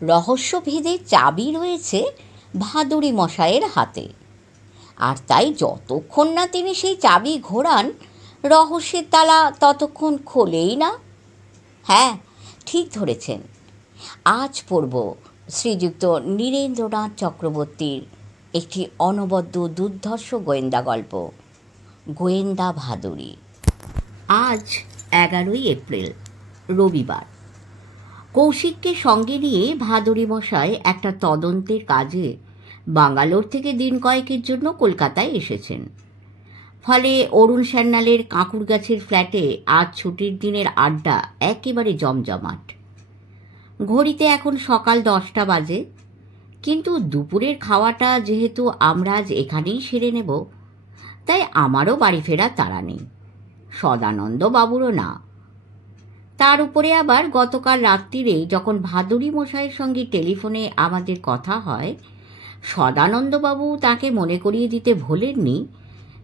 রহস্যভেদের চাবি রয়েছে ভাদুড়ি মশাইয়ের হাতে, আর তাই যতক্ষণ না তিনি সেই চাবি ঘোরান রহস্যের তালা ততক্ষণ খোলেই না। হ্যাঁ, ঠিক ধরেছেন। আজ পড়ব শ্রীযুক্ত নীরেন্দ্রনাথ চক্রবর্তীর একটি অনবদ্য দুর্ধর্ষ গোয়েন্দা গল্প, গোয়েন্দা ভাদুড়ি। আজ 11ই এপ্রিল, রবিবার। কৌশিককে সঙ্গে নিয়ে ভাদুড়ি মশাই একটা তদন্তের কাজে বাঙ্গালোর থেকে দিন কয়েকের জন্য কলকাতায় এসেছেন। ফলে অরুণ সান্যালের কাঁকুর গাছের ফ্ল্যাটে আজ ছুটির দিনের আড্ডা একেবারে জমজমাট। ঘড়িতে এখন সকাল 10টা বাজে, কিন্তু দুপুরের খাওয়াটা যেহেতু আমরা আজ এখানেই সেরে নেব, তাই আমারও বাড়ি ফেরার তাড়া নেই, সদানন্দ বাবুরও না। তার উপরে আবার গতকাল রাত্রিরে যখন ভাদুড়ি মশাইয়ের সঙ্গে টেলিফোনে আমাদের কথা হয়, সদানন্দবাবু তাকে মনে করিয়ে দিতে ভোলেননি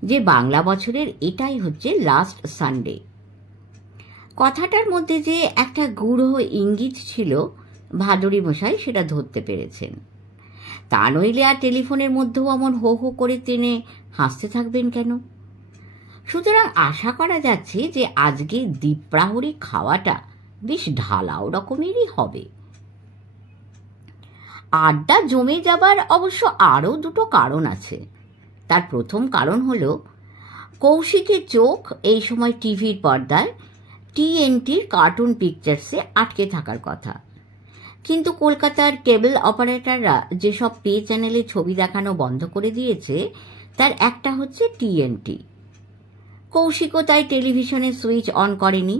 যে বাংলা বছরের এটাই হচ্ছে লাস্ট সানডে। কথাটার মধ্যে যে একটা গূঢ় ইঙ্গিত ছিল ভাদুড়ি মশাই সেটা ধরতে পেরেছেন। তা নইলে আর টেলিফোনের মধ্যেও এমন হো হো করে টেনে হাসতে থাকবেন কেন? সুতরাং আশা করা যাচ্ছে যে আজকে দ্বীপ্রাহরী খাওয়াটা বেশ ঢালাও রকমেরই হবে। আড্ডা জমে যাবার অবশ্য আরও দুটো কারণ আছে। তার প্রথম কারণ হলো কৌশিকের চোখ এই সময় টিভির পর্দায় TNTর কার্টুন পিকচার্সে আটকে থাকার কথা, কিন্তু কলকাতার কেবল অপারেটররা যেসব পে চ্যানেলে ছবি দেখানো বন্ধ করে দিয়েছে তার একটা হচ্ছে TNT। কৌশিকও তাই টেলিভিশনের সুইচ অন করেনি,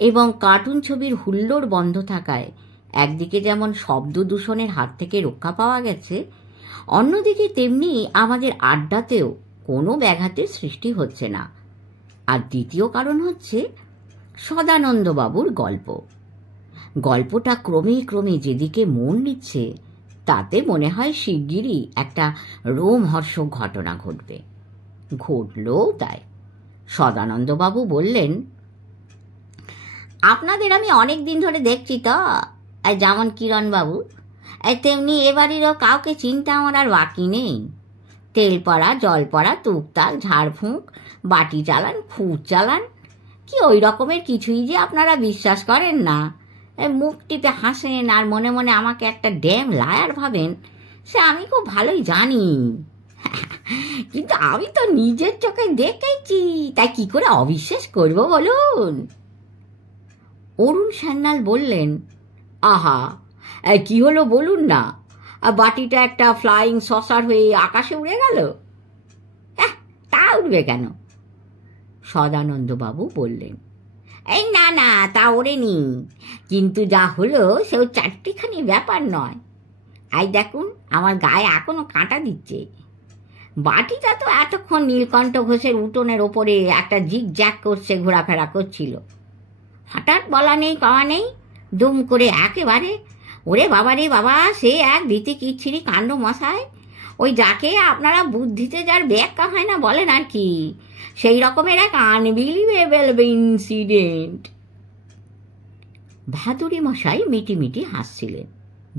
এবং কার্টুন ছবির হুল্লোড় বন্ধ থাকায় একদিকে যেমন শব্দ দূষণের হাত থেকে রক্ষা পাওয়া গেছে, অন্যদিকে তেমনি আমাদের আড্ডাতেও কোনো ব্যাঘাতের সৃষ্টি হচ্ছে না। আর দ্বিতীয় কারণ হচ্ছে সদানন্দবাবুর গল্প। গল্পটা ক্রমে ক্রমে যেদিকে মন নিচ্ছে তাতে মনে হয় শিগগিরই একটা রোমহর্ষক ঘটনা ঘটবে। ঘটলও তাই। সদানন্দবাবু বললেন, আপনাদের আমি অনেক দিন ধরে দেখছি তো, যেমন কিরণবাবু, তেমনি এবারেরও কাউকে চিন্তা আমার আর বাকি নেই। তেল পড়া, জল পড়া, টুকটাক ঝাড়ফুঁক, বাটি চালান, ফুট চালান, কি ওই রকমের কিছুই যে আপনারা বিশ্বাস করেন না, মুখ টিপে হাসেন আর মনে মনে আমাকে একটা ড্যাম লায়ার ভাবেন, সে আমি খুব ভালোই জানি। কিন্তু আমি তো নিজের চোখে দেখেছি, তাই কি করে অবিশ্বাস করব বলুন? অরুণ সান্যাল বললেন, আহা, কি হলো বলুন না, বাটিটা একটা ফ্লাইং সসার হয়ে আকাশে উড়ে গেল? তা উড়বে কেন? সদানন্দবাবু বললেন, এই না না, তা ওড়েনি, কিন্তু যা হলো সেও চারটিখানি ব্যাপার নয়। এই দেখুন, আমার গায়ে এখনো কাঁটা দিচ্ছে। বাটিটা তো এতক্ষণ নীলকণ্ঠ ঘোষের উঠোনের ওপরে একটা জিগ জ্যাক করছে, ঘোরাফেরা করছিল। হঠাৎ বলা নেই কওয়া নেই, দুম করে একেবারে, ওরে বাবা রে বাবা, সে এক ভীতি কিচ্ছিরি কাণ্ড মশাই। ওই যাকে আপনারা বুদ্ধিতে যার ব্যাখ্যা হয় না বলেন আর কি, সেই রকমের এক আনবিলিভেবল ইনসিডেন্ট। ভাদুড়ি মশাই মিটিমিটি হাসছিলেন।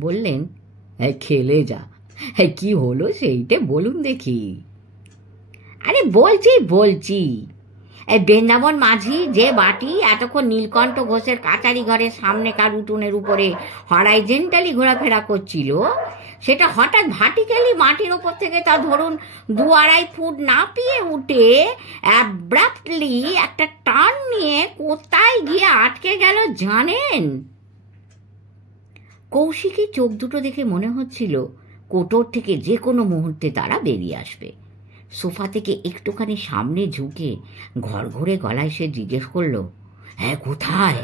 বললেন, খেলে যা, কি হলো সেইটা বলুন দেখি। আরে বলছি, বৃন্দাবন মাঝি যে বাটি এতক্ষণ নীলকণ্ঠ ঘোষের কাচারি ঘরের সামনেকার উঠোনের উপরে হরাইজেন্টালি ঘোরাফেরা করছিল, সেটা হঠাৎ ভার্টিক্যালি মাটির ওপর থেকে তা ধরুন 2-2.5 ফুট নাপিয়ে উঠে অ্যাব্রাপ্টলি একটা টার্ন নিয়ে কোথায় গিয়ে আটকে গেল জানেন? কৌশিকের চোখ দুটো দেখে মনে হচ্ছিল কোটর থেকে যে কোনো মুহূর্তে তারা বেরিয়ে আসবে। সোফা থেকে একটুখানি সামনে ঝুঁকে ঘড়ঘড়ে গলায় সে জিজ্ঞেস করল, হ্যাঁ কোথায়?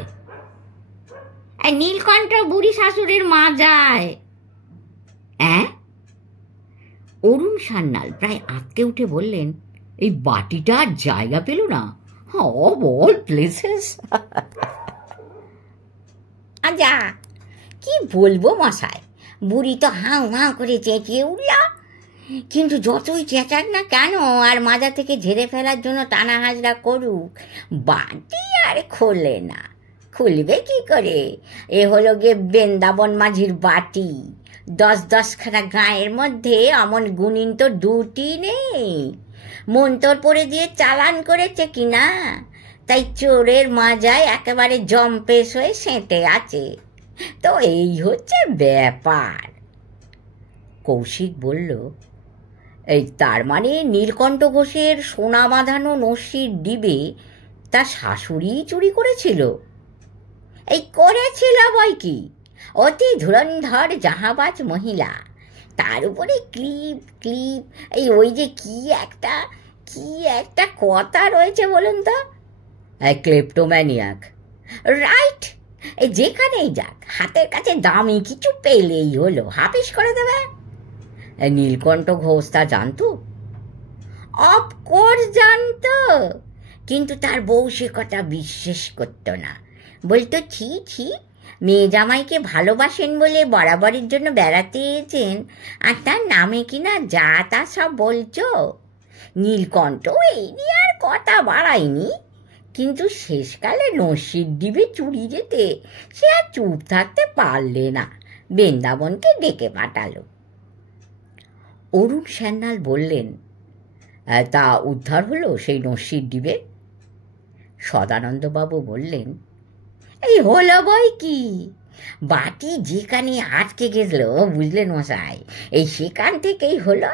নীলকণ্ঠ বুড়ি শাশুড়ির মা যায়। অরুণ সান্যাল প্রায় আঁতকে উঠে বললেন, এই বাটিটা জায়গা পেল না? Of all places. আচ্ছা, কি বলবো মশাই, বুড়ি তো হাউ হাউ করে চেঁচিয়ে উঠল, কিন্তু যতই চেঁচাক না কেন আর মাজা থেকে ঝেড়ে ফেলার জন্য টানা হাজরা করুক, বাটি আর খোলে না। খুলবে কি করে? এ হলো গে বৃন্দাবন মাঝির বাটি। 10-10খানা গাঁয়ের মধ্যে অমন গুণিন তো দুটি নেই। মন্তর পড়ে দিয়ে চালান করেছে কিনা, তাই চোরের মাজায় একেবারে জম্পেশ হয়ে সেঁটে আছে। তো এই হচ্ছে ব্যাপার। কৌশিক বলল, এই তার মানে নীলকণ্ঠ ঘোষের সোনা বাঁধানো নস্যির ডিবে তার শাশুড়ি চুরি করেছিল? এই করেছিল বই কি, অতি ধুরন্ধর জাহাবাজ মহিলা। তার উপরে ক্লিপ ক্লিপ, এই ওই যে কি একটা কথা রয়েছে বলুন তো? ক্লেপ্টোম্যানিয়াক। রাইট। এই যেখানেই যাক হাতের কাছে দামি কিছু পেলেই হলো, হাফিস করে দেবে। নীলকণ্ঠ ঘোষ তা জানতো? অফকোর্স জানতো, কিন্তু তার বউ সে কথা বিশ্বাস করতো না। বলতো, ছি ছি, মেয়ে জামাইকে ভালোবাসেন বলে বরাবরের জন্য বেড়াতে এসেছেন, আর তার নামে কিনা যা তা সব বলছো। নীলকণ্ঠ এই নিয়ে আর কথা বাড়ায়নি, কিন্তু শেষকালে নস্যির ডিবে চুরি যেতে সে আর চুপ থাকতে পারলে না, বৃন্দাবনকে ডেকে পাঠালো। অরুণ সান্যাল বললেন, তা উদ্ধার হলো সেই নস্যির ডিবে? সদানন্দবাবু বললেন, এই হলো বই কি, বাটি যেখানে আটকে গেছিল বুঝলেন মশাই, এই সেখান থেকেই হলো।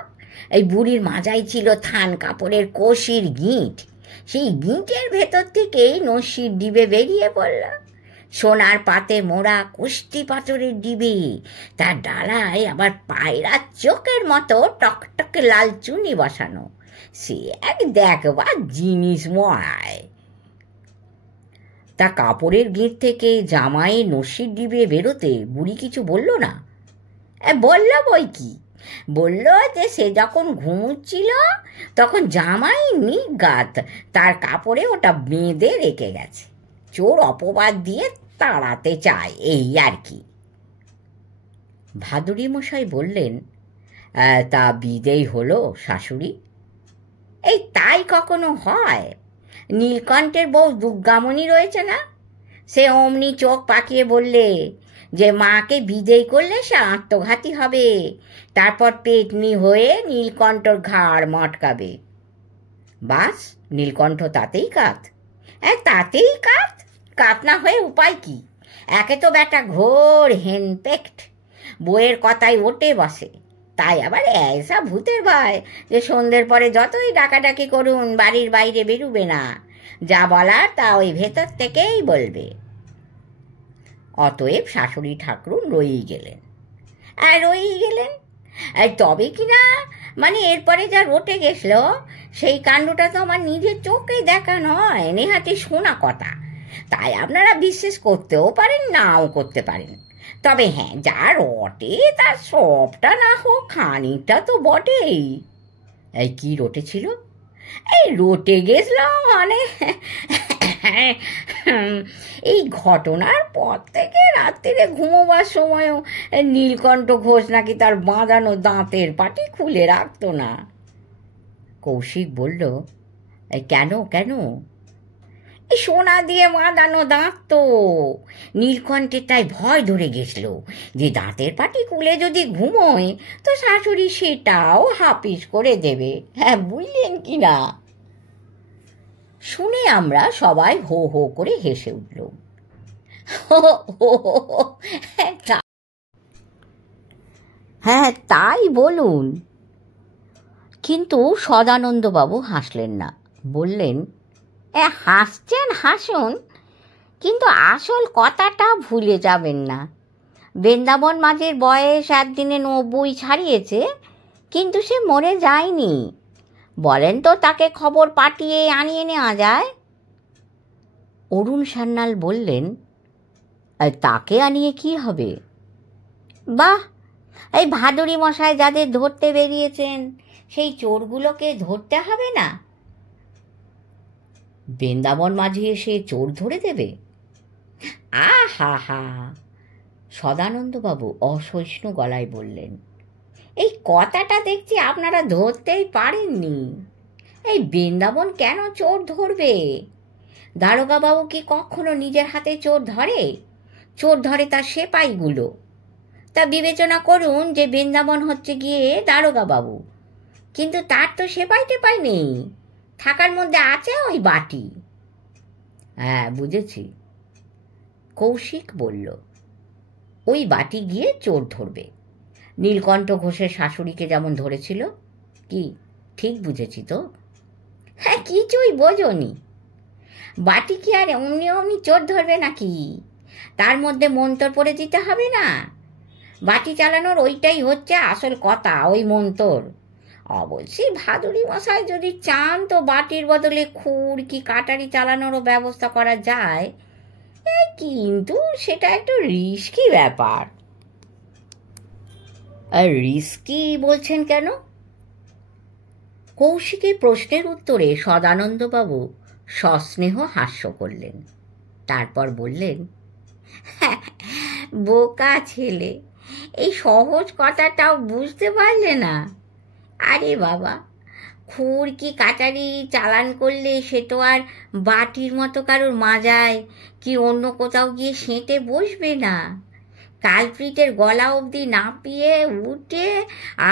এই বুড়ির মাজায় ছিল থান কাপড়ের কষির গিঁট, সেই গিঁটের ভেতর থেকেই নস্যির ডিবে বেরিয়ে পড়ল। সোনার পাতে মোড়া কুষ্টি পাথরের ডিবে, তার ডালায় আবার পায়রার চোখের মতো টকটকে লাল চুনি বসানো। সে এক দেখবার জিনিস মহায়। তা কাপড়ের গিঁট থেকে জামাই নস্যির ডিবে বেরোতে বুড়ি কিছু বলল না? বলল বই কি, বলল যে সে যখন ঘুমুচ্ছিল তখন জামাই নিগাত তার কাপড়ে ওটা বেঁধে রেখে গেছে, চোর অপবাদ দিয়ে তাড়াতে চায়, এই আর কি। ভাদুরী মশাই বললেন, তা বিদেয় হলো শাশুড়ি? এই তাই কখনো হয়? নীলকণ্ঠের বউ দুর্গামণি রয়েছে না, সে অমনি চোখ পাকিয়ে বললে যে মাকে বিদেয় করলে সে আত্মঘাতী হবে, তারপর পেটনি হয়ে নীলকণ্ঠর ঘাড় মটকাবে। বাস, নীলকণ্ঠ তাতেই কাত? তাতেই কাত না হয়ে উপায় কি? একে তো বেটা ঘোর হেনপেক্ট, বইয়ের কথাই ওঠে বসে, তাই আবার ऐसा ভূতের ভয় যে সন্ধ্যের পরে যতই ডাকাডাকি করুন বাড়ির বাইরে বেরুবে না, যা বলার তা ওই ভেতর থেকেই বলবে। অতএব শাশুড়ি ঠাকুর রয়েই গেলেন। তবে কিনা মানে এরপরে যা রটে গেছিল সেই কাণ্ডটা তো আমার নিজের চোখে দেখা নয়, নেহাতি শোনা কথা। তাই আপনারা বিশ্বাস করতেও পারেন, নাও করতে পারেন। তবে হ্যাঁ, যা রটে তার সবটা না হোক খানিকটা তো বটেই। এই কি রটেছিল? এই রটে গেছিল মানে এই ঘটনার পর থেকে রাত্রিরে ঘুমোবার সময়ও নীলকণ্ঠ ঘোষ নাকি তার বাঁধানো দাঁতের পাটি খুলে রাখতো না। কৌশিক বলল, কেন কেন? এই সোনা দিয়ে বাঁধানো দাঁত তো, নীলকণ্ঠের তাই ভয় ধরে গেছিল যে দাঁতের পাটি খুলে যদি ঘুমোয় তো শাশুড়ি সেটাও হাপিস করে দেবে। হ্যাঁ, বুঝলেন কি না? শুনে আমরা সবাই হো হো করে হেসে উঠল। হ্যাঁ, তাই বলুন। কিন্তু সদানন্দবাবু হাসলেন না, বললেন, হাসছেন হাসুন, কিন্তু আসল কথাটা ভুলে যাবেন না। বৃন্দাবন মাঝির বয়স একদিনে 90 ছাড়িয়েছে, কিন্তু সে মরে যায়নি। বলেন তো তাকে খবর পাঠিয়ে আনিয়ে নেওয়া যায়? অরুণ সান্যাল বললেন, তাকে আনিয়ে কি হবে? বাহ, এই ভাদুরী মশাই যাদের ধরতে বেরিয়েছেন সেই চোরগুলোকে ধরতে হবে না? বৃন্দাবন মাঝি এসে চোর ধরে দেবে? আহা হা! সদানন্দবাবু অসহিষ্ণু গলায় বললেন, এই কথাটা দেখছি আপনারা ধরতেই পারেননি। এই বৃন্দাবন কেন চোর ধরবে? দারোগাবাবু কি কখনো নিজের হাতে চোর ধরে? চোর ধরে তার সেপাইগুলো। তা বিবেচনা করুন যে বৃন্দাবন হচ্ছে গিয়ে দারোগাবাবু, কিন্তু তার তো সেপাই টেপাই নেই, থাকার মধ্যে আছে ওই বাটি। হ্যাঁ, বুঝেছি, কৌশিক বলল। ওই বাটি গিয়ে চোর ধরবে, নীলকণ্ঠ ঘোষের শাশুড়িকে যেমন ধরেছিল। কি ঠিক বুঝেছি তো? হ্যাঁ, কিছুই বোঝনি। বাটি কি আর অমনি অমনি চোর ধরবে নাকি? তার মধ্যে মন্তর পড়ে দিতে হবে না? বাটি চালানোর ওইটাই হচ্ছে আসল কথা, ওই মন্তর। অবশ্যই ভাদুড়ি মশাই যদি চান তো বাটির বদলে খুর কি কাটারি চালানোরও ব্যবস্থা করা যায়, কিন্তু সেটা একটু রিস্কি ব্যাপার। আর রিস্কি বলছেন কেন? কৌশিকের প্রশ্নের উত্তরে সদানন্দবাবু সস্নেহ হাস্য করলেন। তারপর বললেন, বোকা ছেলে, এই সহজ কথাটাও বুঝতে পারলে না? আরে বাবা, খুর কি কাটারি চালান করলে সে তো আর বাটির মতো কারোর মাজায় কি অন্য কোথাও গিয়ে সেঁটে বসবে না। কালপ্রিটের গলা অবধি নাপিয়ে উঠে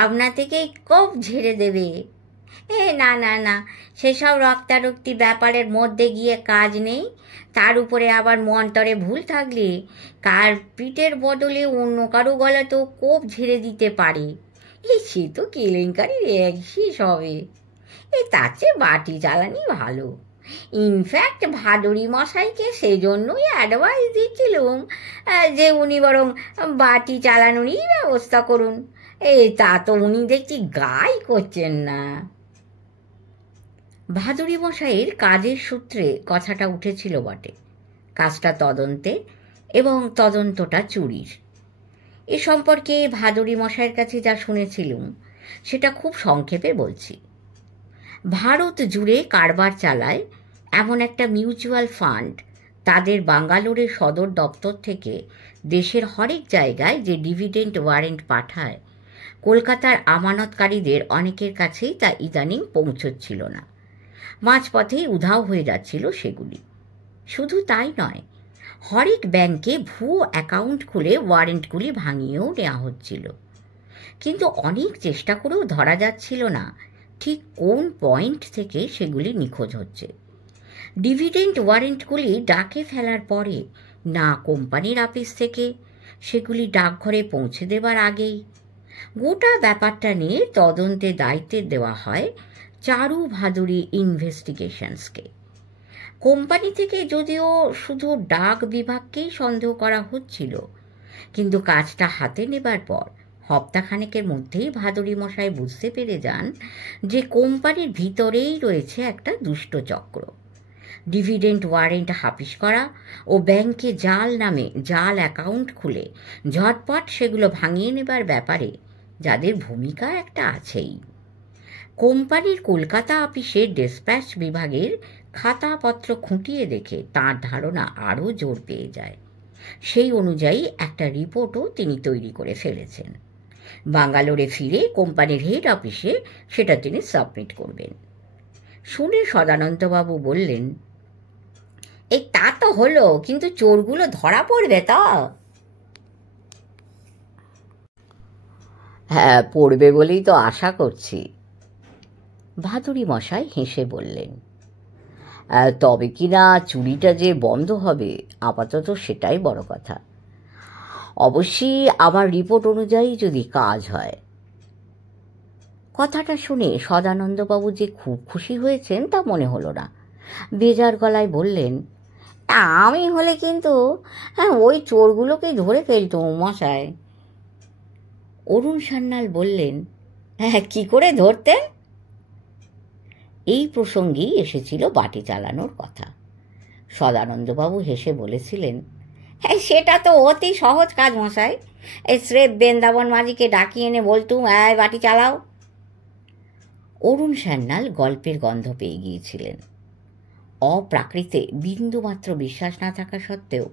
আপনা থেকেই কোপ ঝেড়ে দেবে। না না না, সেসব রক্তারক্তি ব্যাপারের মধ্যে গিয়ে কাজ নেই। তার উপরে আবার মন্তরে ভুল থাকলে কালপ্রিটের বদলে অন্য কারো গলা তো কোপ ঝেড়ে দিতে পারে। সে তো কেলেঙ্কারির এক শেষ হবে। তার চেয়ে বাটি চালানি ভালো। ইনফ্যাক্ট ভাদুড়ি মশাইকে সেজন্যই অ্যাডভাইস দিচ্ছিলুম যে উনি বরং বাটি চালানোরই ব্যবস্থা করুন। তা তো উনি দেখছি গাই করছেন না। ভাদুড়ি মশাইয়ের কাজের সূত্রে কথাটা উঠেছিল বটে, কাজটা তদন্তে এবং তদন্তটা চুরির। এ সম্পর্কে ভাদুড়ি মশাইয়ের কাছে যা শুনেছিলুম সেটা খুব সংক্ষেপে বলছি। ভারত জুড়ে কারবার চালায় এমন একটা মিউচুয়াল ফান্ড তাদের বাঙ্গালোরের সদর দপ্তর থেকে দেশের হরেক জায়গায় যে ডিভিডেন্ড ওয়ারেন্ট পাঠায়, কলকাতার আমানতকারীদের অনেকের কাছেই তা ইদানিং পৌঁছচ্ছিল না। মাঝপথেই উধাও হয়ে যাচ্ছিল সেগুলি। শুধু তাই নয়, হরেক ব্যাংকে ভুয়ো অ্যাকাউন্ট খুলে ওয়ারেন্টগুলি ভাঙিয়েও নেওয়া হচ্ছিল। কিন্তু অনেক চেষ্টা করেও ধরা যাচ্ছিল না ঠিক কোন পয়েন্ট থেকে সেগুলি নিখোঁজ হচ্ছে। ডিভিডেন্ড ওয়ারেন্টগুলি ডাকে ফেলার পরে না কোম্পানির অফিস থেকে সেগুলি ডাকঘরে পৌঁছে দেবার আগেই গোটা ব্যাপারটা নিয়ে তদন্তে দায়িত্বে দেওয়া হয় চারু ভাদুড়ি ইনভেস্টিগেশনসকে। কোম্পানি থেকে যদিও শুধু ডাক বিভাগকেই সন্দেহ করা হচ্ছিল, কিন্তু কাজটা হাতে নেবার পর হপ্তাখানেকের মধ্যেই ভাদুড়ি মশাই বুঝতে পেরে যান যে কোম্পানির ভিতরেই রয়েছে একটা দুষ্ট চক্র। ডিভিডেন্ড ওয়ারেন্ট হাফিস করা ও ব্যাংকে জাল নামে জাল অ্যাকাউন্ট খুলে ঝটপট সেগুলো ভাঙিয়ে নেবার ব্যাপারে যাদের ভূমিকা একটা আছেই। কোম্পানির কলকাতা অফিসের ডিসপ্যাচ বিভাগের খাতাপত্র খুঁটিয়ে দেখে তাঁর ধারণা আরও জোর পেয়ে যায়। সেই অনুযায়ী একটা রিপোর্টও তিনি তৈরি করে ফেলেছেন। বাঙ্গালোরে ফিরে কোম্পানির হেড অফিসে সেটা তিনি সাবমিট করবেন। শুনে সদানন্দবাবু বললেন, তা তো হলো, কিন্তু চোরগুলো ধরা পড়বে তো? হ্যাঁ, পড়বে বলেই তো আশা করছি। ভাদুড়ি মশাই হেসে বললেন, তবে কিনা চুরিটা যে বন্ধ হবে আপাতত সেটাই বড় কথা। অবশ্যই আমার রিপোর্ট অনুযায়ী যদি কাজ হয়। কথাটা শুনে সদানন্দবাবু যে খুব খুশি হয়েছেন তা মনে হলো না। বেজার গলায় বললেন, আমি হলে কিন্তু ওই চোরগুলোকেই ধরে ফেলতুম মশাই। অরুণ সান্যাল বললেন, কি করে ধরতেন? এই প্রসঙ্গেই এসেছিল বাটি চালানোর কথা। সদানন্দবাবু হেসে বলেছিলেন, সেটা তো অতি সহজ কাজ মশাই। স্রেফ বৃন্দাবন মাঝিকে ডাকিয়ে এনে বলতুম, বাটি চালাও। অরুণ সান্যাল গল্পের গন্ধ পেয়ে গিয়েছিলেন। অপ্রাকৃতে বিন্দুমাত্র বিশ্বাস না থাকা সত্ত্বেও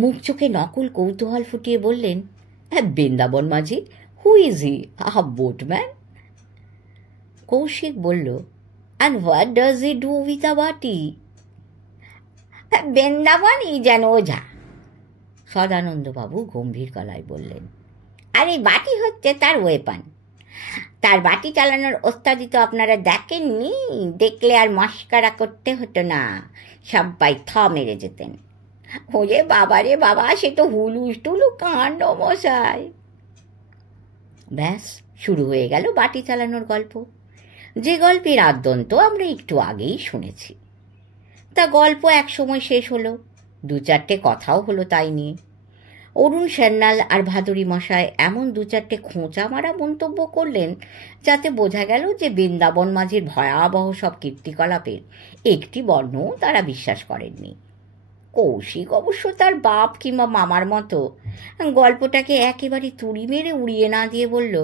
মুখ চোখে নকল কৌতূহল ফুটিয়ে বললেন, Brindaban Majhi? Who is he? Boatman? Koushik বলল, And what does he do with a বাটি? বৃন্দাবনই যেন ওঝা। সদানন্দবাবু গম্ভীর গলায় বললেন, আর এই বাটি হচ্ছে তার ওয়েপন। তার বাটি চালানোর ওস্তাদি তো আপনারা দেখেননি, দেখলে আর মস্করা করতে হতো না, সবাই থ মেরে যেতেন। ওরে বাবা রে বাবা, সে তো হুলুস টুলু কাণ্ড মশাই। ব্যাস শুরু হয়ে গেল বাটি চালানোর গল্প, যে গল্পের আদ্যন্ত আমরা একটু আগেই শুনেছি। তা গল্প এক সময় শেষ হলো, দু চারটে কথাও হলো তাই নিয়ে। অরুণ সান্যাল আর ভাদুরী মশাই এমন দু চারটে খোঁচা মারা মন্তব্য করলেন যাতে বোঝা গেল যে বৃন্দাবন মাঝির ভয়াবহ সব কীর্তিকলাপের একটি বর্ণও তারা বিশ্বাস করেননি। কৌশিক অবশ্য তার বাপ কিংবা মামার মতো গল্পটাকে একেবারে তুড়ি মেরে উড়িয়ে না দিয়ে বলল,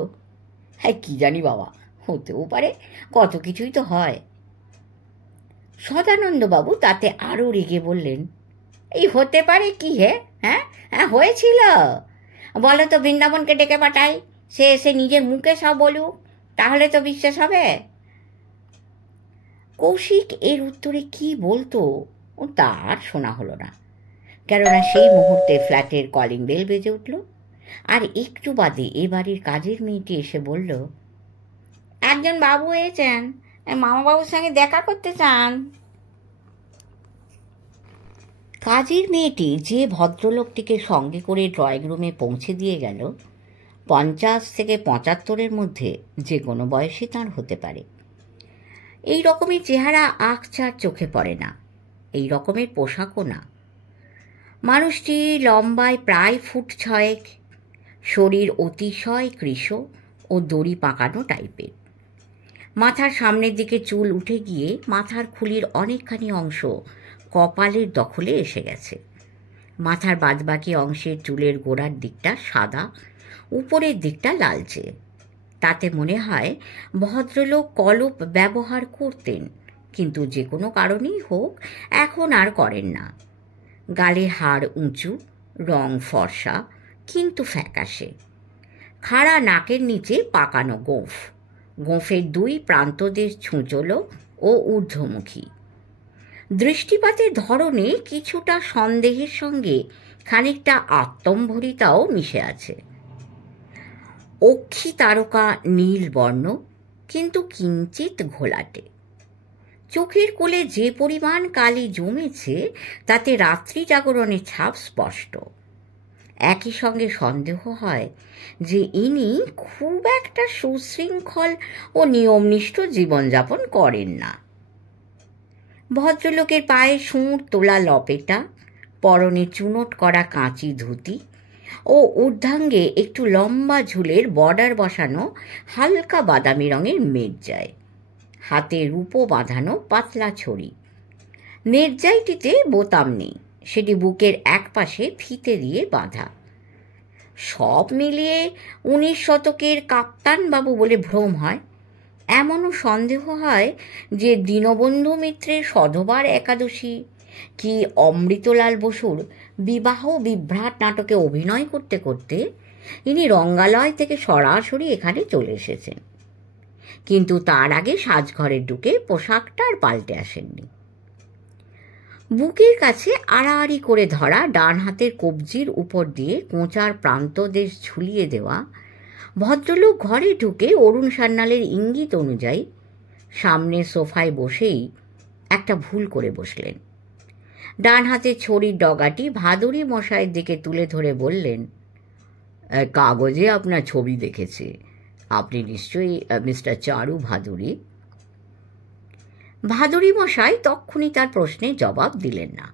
হ্যাঁ কি জানি বাবা, হতেও পারে, কত কিছুই তো হয়। সদানন্দবাবু তাতে আরও রেগে বললেন, এই হতে পারে কি হ্যাঁ হ্যাঁ হয়েছিল, বলো তো বৃন্দাবনকে ডেকে পাঠাই, সে এসে নিজের মুখে সব বলুক, তাহলে তো বিশ্বাস হবে। কৌশিক এর উত্তরে কি বলতো ও তার শোনা হলো না, কেননা সেই মুহূর্তে ফ্ল্যাটের কলিং বেল বেজে উঠল, আর একটু বাদে এ বাড়ির কাজের মেয়েটি এসে বলল, একজন বাবু এসেছেন, মামাবাবুর সঙ্গে দেখা করতে চান। কাজের মেয়েটি যে ভদ্রলোকটিকে সঙ্গে করে ড্রয়িং রুমে পৌঁছে দিয়ে গেল, 50 থেকে 75-এর মধ্যে যে কোনো বয়সী তাঁর হতে পারে। এই রকমের চেহারা আঁকচার চোখে পড়ে না, এই রকমের পোশাকও না। মানুষটি লম্বায় প্রায় ফুট 6, শরীর অতিশয় কৃশ ও দড়ি পাকানো টাইপের। মাথার সামনের দিকে চুল উঠে গিয়ে মাথার খুলির অনেকখানি অংশ কপালের দখলে এসে গেছে। মাথার বাদবাকি অংশের চুলের গোড়ার দিকটা সাদা, উপরের দিকটা লালচে। তাতে মনে হয় ভদ্রলোক কলপ ব্যবহার করতেন, কিন্তু যে কোনো কারণেই হোক এখন আর করেন না। গালের হাড় উঁচু, রং ফর্সা কিন্তু ফ্যাকাশে। খাড়া নাকের নিচে পাকানো গোঁফ, গোঁফের 2 প্রান্তদেশ ছুঁচলো ও ঊর্ধ্বমুখী। দৃষ্টিপাতের ধরনে কিছুটা সন্দেহের সঙ্গে খানিকটা আত্মম্ভরিতাও মিশে আছে। অক্ষি তারকা নীল বর্ণ, কিন্তু কিঞ্চিত ঘোলাটে। চোখের কোলে যে পরিমাণ কালি জমেছে তাতে রাত্রি জাগরণের ছাপ স্পষ্ট। একই সঙ্গে সন্দেহ হয় যে ইনি খুব একটা সুশৃঙ্খল ও নিয়মনিষ্ঠ জীবনযাপন করেন না। ভদ্রলোকের পায়ে সুঁড় তোলা লপেটা, পরনে চুনোট করা কাঁচি ধুতি ও ঊর্ধ্বাঙ্গে একটু লম্বা ঝুলের বর্ডার বসানো হালকা বাদামি রঙের মেরজাই, হাতে রূপো বাঁধানো পাতলা ছড়ি। মেরজাইটিতে বোতাম নেই, সেটি বুকের এক পাশে ফিতে দিয়ে বাঁধা। সব মিলিয়ে 19 শতকের কাপ্তানবাবু বলে ভ্রম হয়। এমনও সন্দেহ হয় যে দীনবন্ধু মিত্রের সধবার একাদশী কি অমৃতলাল বসুর বিবাহ বিভ্রাট নাটকে অভিনয় করতে করতে ইনি রঙ্গালয় থেকে সরাসরি এখানে চলে এসেছেন, কিন্তু তার আগে সাজঘরে ঢুকে পোশাকটা আর পাল্টে আসেননি। বুকের কাছে আড়াআড়ি করে ধরা ডান হাতের কবজির উপর দিয়ে কোঁচার প্রান্তদেশ ঝুলিয়ে দেওয়া ভদ্রলোক ঘরে ঢুকে অরুণ সান্যালের ইঙ্গিত অনুযায়ী সামনে সোফায় বসেই একটা ভুল করে বসলেন। ডান হাতে ছড়ির ডগাটি ভাদুরী মশাইয়ের দিকে তুলে ধরে বললেন, কাগজে আপনার ছবি দেখেছে, আপনি নিশ্চয়ই মিস্টার চারু ভাদুরী। ভাদুরী মশাই তক্ষুনি তার প্রশ্নের জবাব দিলেন না,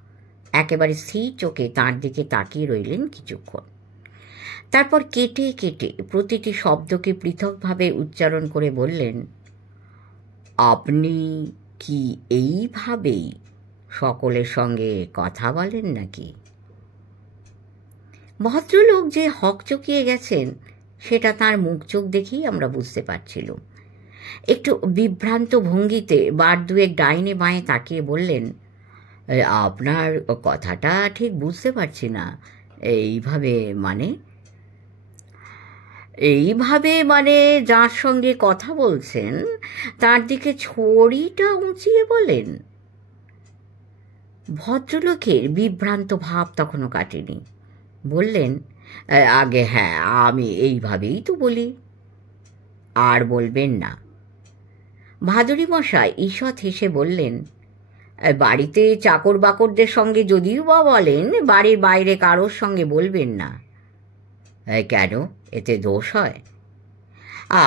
একেবারে স্থির চোখে তাঁর দিকে তাকিয়ে রইলেন কিছুক্ষণ। তারপর কেটে কেটে প্রতিটি শব্দকে পৃথকভাবে উচ্চারণ করে বললেন, আপনি কি এইভাবেই সকলের সঙ্গে কথা বলেন নাকি? ভদ্রলোক যে হকচকিয়ে গেছেন সেটা তার মুখ চোখ দেখেই আমরা বুঝতে পারছিলাম। একটু বিভ্রান্ত ভঙ্গিতে বার দুয়েক ডাইনে বাঁয়ে তাকিয়ে বললেন, আপনার কথাটা ঠিক বুঝতে পারছি না। এইভাবে মানে? এইভাবে মানে যার সঙ্গে কথা বলছেন তার দিকে ছড়িটা উঁচিয়ে বলেন। ভদ্রলোকের বিভ্রান্ত ভাব তখনও কাটেনি। বললেন, আগে হ্যাঁ, আমি এইভাবেই তো বলি। আর বলবেন না। ভাদুরী মশাই ঈষৎ হেসে বললেন, বাড়িতে চাকর বাকরদের সঙ্গে যদিও বা বলেন, বাড়ির বাইরে কারোর সঙ্গে বলবেন না। কেন, এতে দোষ হয়?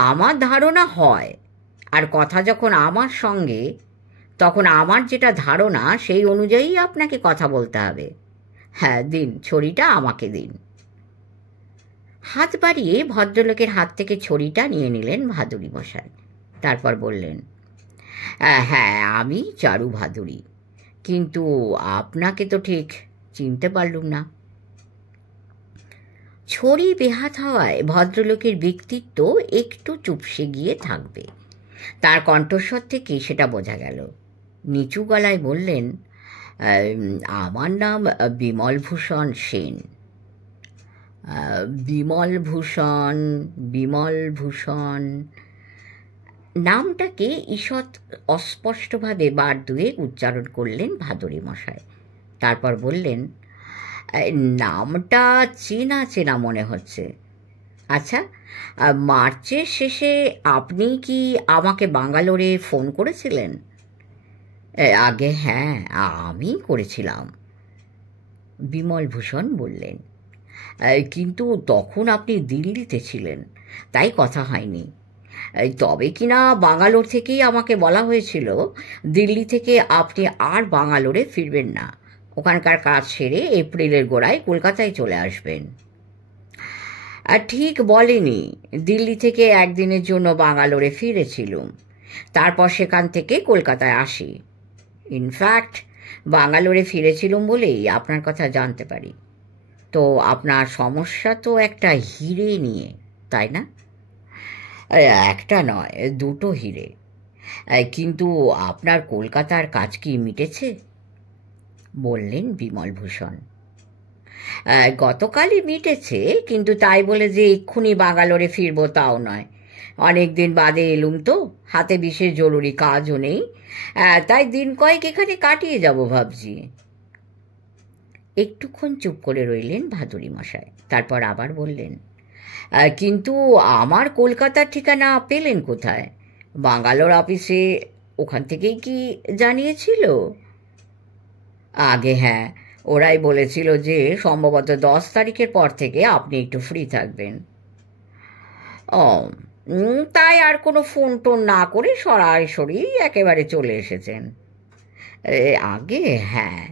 আমার ধারণা হয়। আর কথা যখন আমার সঙ্গে, তখন আমার যেটা ধারণা সেই অনুযায়ী আপনাকে কথা বলতে হবে। হ্যাঁ, দিন, ছড়িটা আমাকে দিন। হাত বাড়িয়ে ভদ্রলোকের হাত থেকে ছড়িটা নিয়ে নিলেন ভাদুরী মশাই। তারপর বললেন, হ্যাঁ, আমি চারু ভাদুরী, কিন্তু আপনাকে তো ঠিক চিনতে পারলুম না। ছড়ি বেহাত হওয়ায় ভদ্রলোকের ব্যক্তিত্ব একটু চুপসে গিয়ে থাকবে, তার কণ্ঠস্বর থেকে সেটা বোঝা গেল। নিচু গলায় বললেন, আমার নাম বিমলভূষণ সেন। বিমলভূষণ নামটাকে ঈষৎ অস্পষ্টভাবে বার দুয়েক উচ্চারণ করলেন ভাদুরী মশাই। তারপর বললেন, নামটা চেনা চেনা মনে হচ্ছে। আচ্ছা, মার্চের শেষে আপনি কি আমাকে বাঙ্গালোরে ফোন করেছিলেন? আগে হ্যাঁ, আমি করেছিলাম, বিমলভূষণ বললেন। কিন্তু তখন আপনি দিল্লিতে ছিলেন, তাই কথা হয়নি। তবে কিনা বাঙ্গালোর থেকেই আমাকে বলা হয়েছিল দিল্লি থেকে আপনি আর বাঙ্গালোরে ফিরবেন না, ওখানকার কাজ সেরে এপ্রিলের গোড়ায় কলকাতায় চলে আসবেন। আর ঠিক বলেনি, দিল্লি থেকে একদিনের জন্য বাঙ্গালোরে ফিরেছিলুম, তারপর সেখান থেকে কলকাতায় আসি। ইনফ্যাক্ট বাঙ্গালোরে ফিরেছিলুম বলেই আপনার কথা জানতে পারি। তো আপনার সমস্যা তো একটা হিরে নিয়ে, তাই না? একটা নয়, দুটো হিরে। কিন্তু আপনার কলকাতার কাজ কি মিটেছে? বললেন বিমলভূষণ। গতকালই মিটেছে, কিন্তু তাই বলে যে এক্ষুনি বাঙ্গালোরে ফিরব তাও নয়। অনেক দিন বাদে এলুম তো, হাতে বিশেষ জরুরি কাজও নেই, তাই দিন কয়েক এখানে কাটিয়ে যাব ভাবছি। একটুক্ষণ চুপ করে রইলেন ভাদুরী মশাই। তারপর আবার বললেন, কিন্তু আমার কলকাতার ঠিকানা পেলেন কোথায়? বাঙ্গালোর অফিসে, ওখান থেকেই কি জানিয়েছিল? আগে হ্যাঁ, ওরাই বলেছিল যে সম্ভবত 10 তারিখের পর থেকে আপনি একটু ফ্রি থাকবেন। ও, তাই আর কোনো ফোন টোন না করে সরাসরি একেবারে চলে এসেছেন? আগে হ্যাঁ।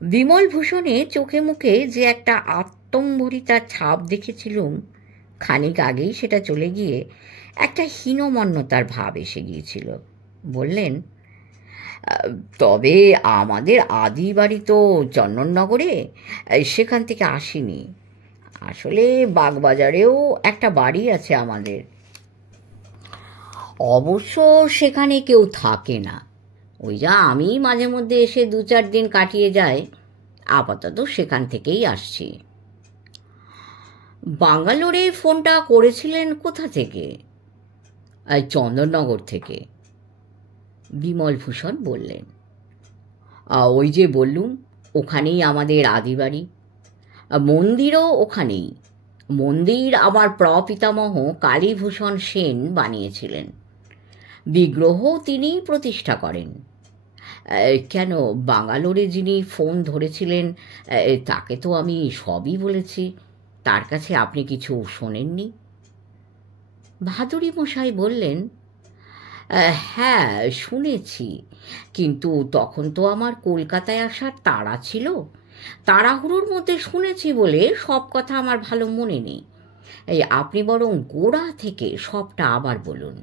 বিমলভূষণের চোখে মুখে যে একটা আত্মম্ভরিতার ছাপ দেখেছিলুম, খানিক আগেই সেটা চলে গিয়ে একটা হীনমন্যতার ভাব এসে গিয়েছিল। বললেন, তবে আমাদের আদি বাড়ি তো চন্দননগরে, সেখান থেকে আসিনি। আসলে বাগবাজারেও একটা বাড়ি আছে আমাদের। অবশ্য সেখানে কেউ থাকে না, ওই যা আমি মাঝে মধ্যে এসে 2-4 দিন কাটিয়ে যাই। আপাতত সেখান থেকেই আসছি। বাঙ্গালোরে ফোনটা করেছিলেন কোথা থেকে? চন্দননগর থেকে, বিমলভূষণ বললেন। ওই যে বললুম, ওখানেই আমাদের আদি বাড়ি, মন্দিরও ওখানেই। মন্দির আমার প্রপিতামহ কালীভূষণ সেন বানিয়েছিলেন, বিগ্রহ তিনিই প্রতিষ্ঠা করেন। কেন, বাঙ্গালোরে যিনি ফোন ধরেছিলেন তাকে তো আমি সবই বলেছি, তার কাছে আপনি কিছু শোনেননি? ভাদুরী মশাই বললেন, হ্যাঁ শুনেছি, কিন্তু তখন তো আমার কলকাতায় আসার তাড়া ছিল। তাড়াহুড়োর মধ্যে শুনেছি বলে সব কথা আমার ভালো মনে নেই। আপনি বরং গোড়া থেকে সবটা আবার বলুন।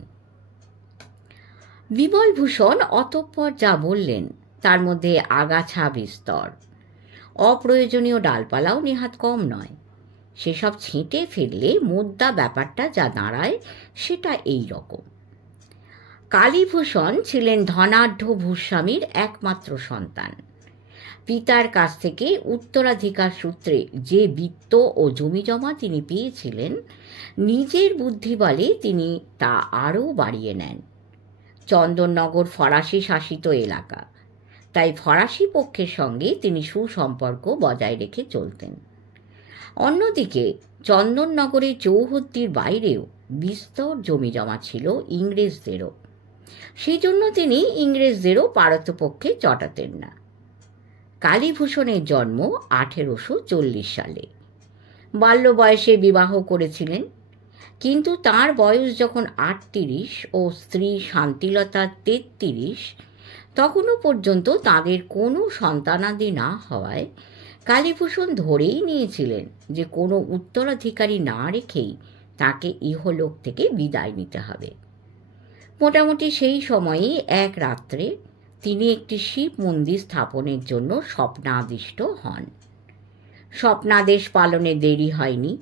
বিমলভূষণ অতঃপর যা বললেন তার মধ্যে আগাছা বিস্তর, অপ্রয়োজনীয় ডালপালাও নেহাত কম নয়। সেসব ছেঁটে ফেললে মোদ্দা ব্যাপারটা যা দাঁড়ায় সেটা এই রকম। কালীভূষণ ছিলেন ধনাঢ্য ভূস্বামীর একমাত্র সন্তান। পিতার কাছ থেকে উত্তরাধিকার সূত্রে যে বিত্ত ও জমিজমা তিনি পেয়েছিলেন, নিজের বুদ্ধি বলে তিনি তা আরও বাড়িয়ে নেন। চন্দননগর ফরাসি শাসিত এলাকা, তাই ফরাসি পক্ষের সঙ্গে তিনি সুসম্পর্ক বজায় রেখে চলতেন। অন্যদিকে চন্দননগরের চৌহদ্দির বাইরেও বিস্তর জমি জমা ছিল ইংরেজদেরও। সেই জন্য তিনি ইংরেজদেরও পারতপক্ষে চটাতেন না। কালীভূষণের জন্ম 1840 সালে। বাল্য বয়সে বিবাহ করেছিলেন, কিন্তু তার বয়স যখন 38 ও স্ত্রী শান্তিলতার 33, তখনও পর্যন্ত তাদের কোনো সন্তানাদি না হওয়ায় কালীভূষণ ধরেই নিয়েছিলেন যে কোনো উত্তরাধিকারী না রেখেই তাকে ইহলোক থেকে বিদায় নিতে হবে। মোটামুটি সেই সময়েই এক রাত্রে তিনি একটি শিব মন্দির স্থাপনের জন্য স্বপ্নাদিষ্ট হন। স্বপ্নাদেশ পালনে দেরি হয়নি।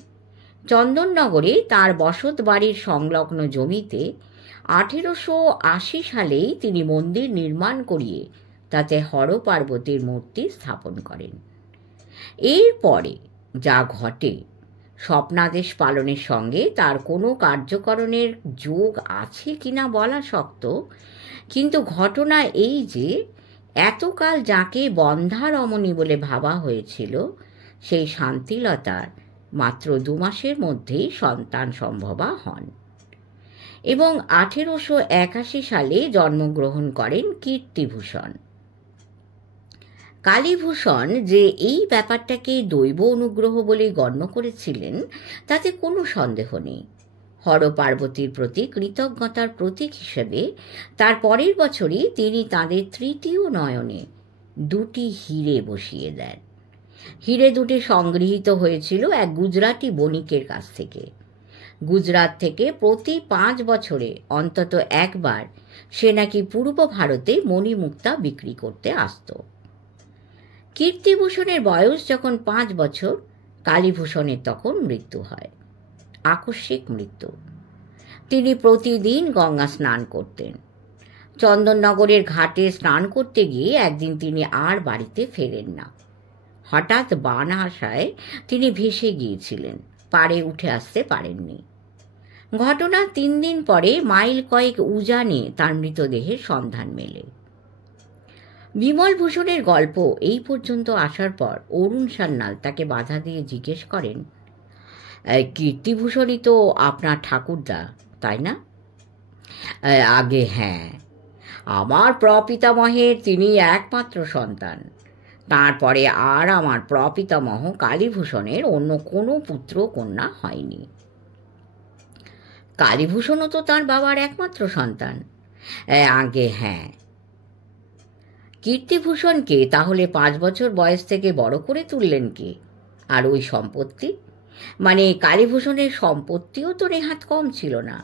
চন্দননগরে তার বসত বাড়ির সংলগ্ন জমিতে 1880 সালেই তিনি মন্দির নির্মাণ করিয়ে তাতে হর পার্বতীর মূর্তি স্থাপন করেন। এরপরে যা ঘটে, স্বপ্নাদেশ পালনের সঙ্গে তার কোনো কার্যকরণের যোগ আছে কিনা বলা শক্ত, কিন্তু ঘটনা এই যে এতকাল যাকে বন্ধা রমণী বলে ভাবা হয়েছিল, সেই শান্তিলতার মাত্র 2 মাসের মধ্যেই সন্তান সম্ভবা হন এবং 1881 সালে জন্মগ্রহণ করেন কীর্তিভূষণ। কালীভূষণ যে এই ব্যাপারটাকে দৈব অনুগ্রহ বলে গণ্য করেছিলেন তাতে কোনো সন্দেহ নেই। হর পার্বতীর প্রতি কৃতজ্ঞতার প্রতীক হিসেবে তার পরের বছরই তিনি তাদের তৃতীয় নয়নে 2টি হিরে বসিয়ে দেন। হিরে 2টি সংগৃহীত হয়েছিল এক গুজরাটি বণিকের কাছ থেকে। গুজরাট থেকে প্রতি 5 বছরে অন্তত একবার সে নাকি পূর্ব ভারতে মণিমুক্তা বিক্রি করতে আসত। কীর্তিভূষণের বয়স যখন 5 বছর, কালীভূষণের তখন মৃত্যু হয়, আকস্মিক মৃত্যু। তিনি প্রতিদিন গঙ্গা স্নান করতেন। চন্দননগরের ঘাটে স্নান করতে গিয়ে একদিন তিনি আর বাড়িতে ফেরেন না। হঠাৎ বান আসায় তিনি ভেসে গিয়েছিলেন, পাড়ে উঠে আসতে পারেননি। ঘটনা 3 দিন পরে মাইল কয়েক উজানে তার মৃতদেহের সন্ধান মেলে। বিমল ভূষণের গল্প এই পর্যন্ত আসার পর অরুণ সান্যাল তাকে বাধা দিয়ে জিজ্ঞেস করেন, কীর্তিভূষণই তো আপনার ঠাকুরদা, তাই না? আগে হ্যাঁ, আমার প্রপিতামহের তিনি একমাত্র সন্তান। তারপরে আর আমার প্রপিতামহ কালীভূষণের অন্য কোনো পুত্র কন্যা হয়নি। কালীভূষণও তো তার বাবার একমাত্র সন্তান। আগে হ্যাঁ। কীর্তিভূষণকে তাহলে 5 বছর বয়স থেকে বড় করে তুললেন কে? আর ওই সম্পত্তি, মানে কালীভূষণের সম্পত্তিও তো নেহাত কম ছিল না,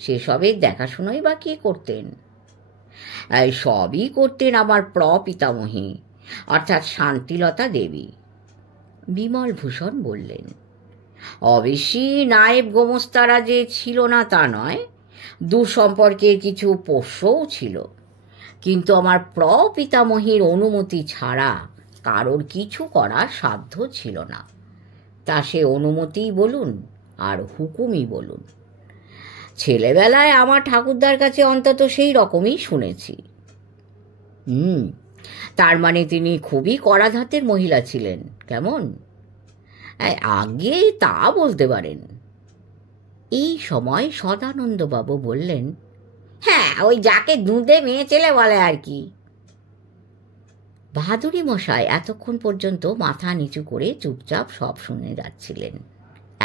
সেসবের দেখাশোনাই বা কে করতেন? সবই করতেন আমার প্রপিতামহী, অর্থাৎ শান্তিলতা দেবী। বিমল ভূষণ বললেন, অবশ্যই নায়েব গোমস্তারা যে ছিল না তা নয়, দুঃসম্পর্কের কিছু পোষ্যও ছিল, কিন্তু আমার প্রপিতামহীর অনুমতি ছাড়া কারোর কিছু করার সাধ্য ছিল না। তা সে অনুমতিই বলুন আর হুকুমই বলুন। ছেলেবেলায় আমার ঠাকুরদার কাছে অন্তত সেই রকমই শুনেছি। তার মানে তিনি খুবই কড়াধাতের মহিলা ছিলেন, কেমন? আগে তা বলতে পারেন। এই সময় সদানন্দবাবু বললেন, হ্যাঁ, ওই যাকে দুধে মেয়ে ছেলে বলে আর কি। বাহাদুরি মশাই এতক্ষণ পর্যন্ত মাথা নিচু করে চুপচাপ সব শুনে যাচ্ছিলেন,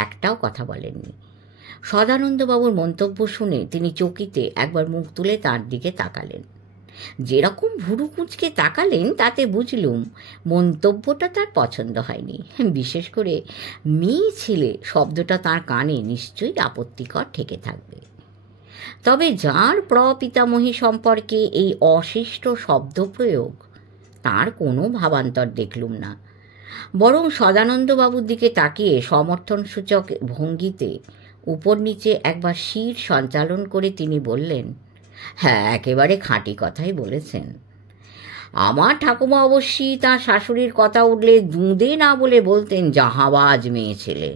একটাও কথা বলেননি। সদানন্দবাবুর মন্তব্য শুনে তিনি চকিতে একবার মুখ তুলে তার দিকে তাকালেন। যেরকম ভুরু কুঁচকে তাকালেন তাতে বুঝলুম মন্তব্যটা তার পছন্দ হয়নি। বিশেষ করে মেয়ে ছেলে শব্দটা তার কানে নিশ্চয়ই আপত্তিকর ঠেকে থাকবে। তবে যার প্রপিতামহী সম্পর্কে এই অশিষ্ট শব্দ প্রয়োগ, তার কোনো ভাবান্তর দেখলুম না। বরং সদানন্দবাবুর দিকে তাকিয়ে সমর্থনসূচক ভঙ্গিতে উপর নিচে একবার শির সঞ্চালন করে তিনি বললেন, হ্যাঁ, একেবারে খাঁটি কথাই বলেছেন। আমার ঠাকুমা অবশ্যই তাঁর শাশুড়ির কথা উঠলে দুঁদে না বলে বলতেন জাহাবাজ মেয়ে ছেলে।